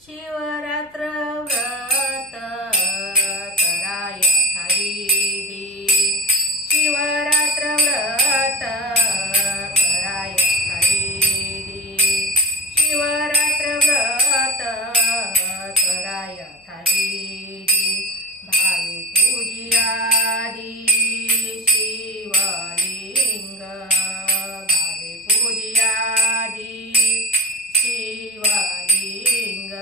शिवरात्र व्रत कराय हरिदी शिवरात्र व्रत कराय हरिदी शिवरात्र व्रत कराय हरिदी भावी पूजियादी शिवलिंग भावी पूजियादी शिवलिंग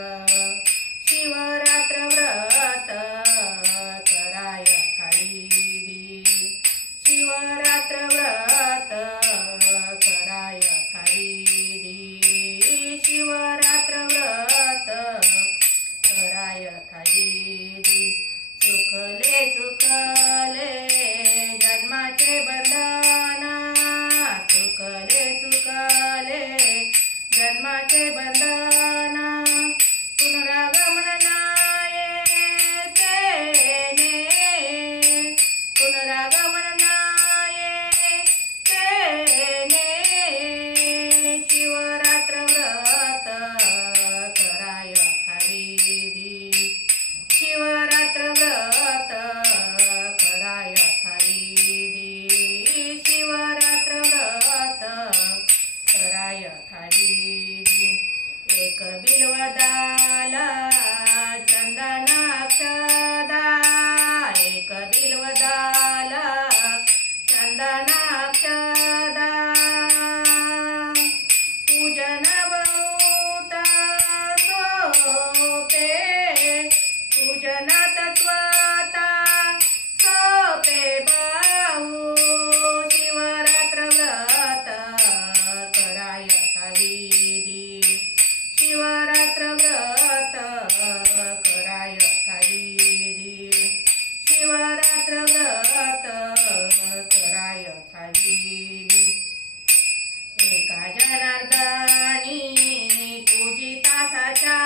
शिवरात्र व्रत कराय हरिदी शिवरात्र व्रत कराय हरिदी शिवरात्र व्रत कराय हरिदी चुकले चुकले जन्माचे बंधन चुकले चुकले जन्माचे बंधन पुनरागमन नाये पुनरागमन नाये शिवरात्र व्रत कराय हरिदी शिवरात्र व्रत कराय हरिदी शिवरात्र व्रत कराय हरिदी एक बिल्वदाला चंदनाक्षदा एक बिल्वदाला चंदनाक्षदा पूजन बहुत सोपे पूजन तत्वता सोपे बहु शिवरात्र व्रत कराय हरिदी शिवरात्र व्रत कराय हरिदी शिवरात्र व्रत कराय हरिदी एका जनार्दनी पूजिता साचा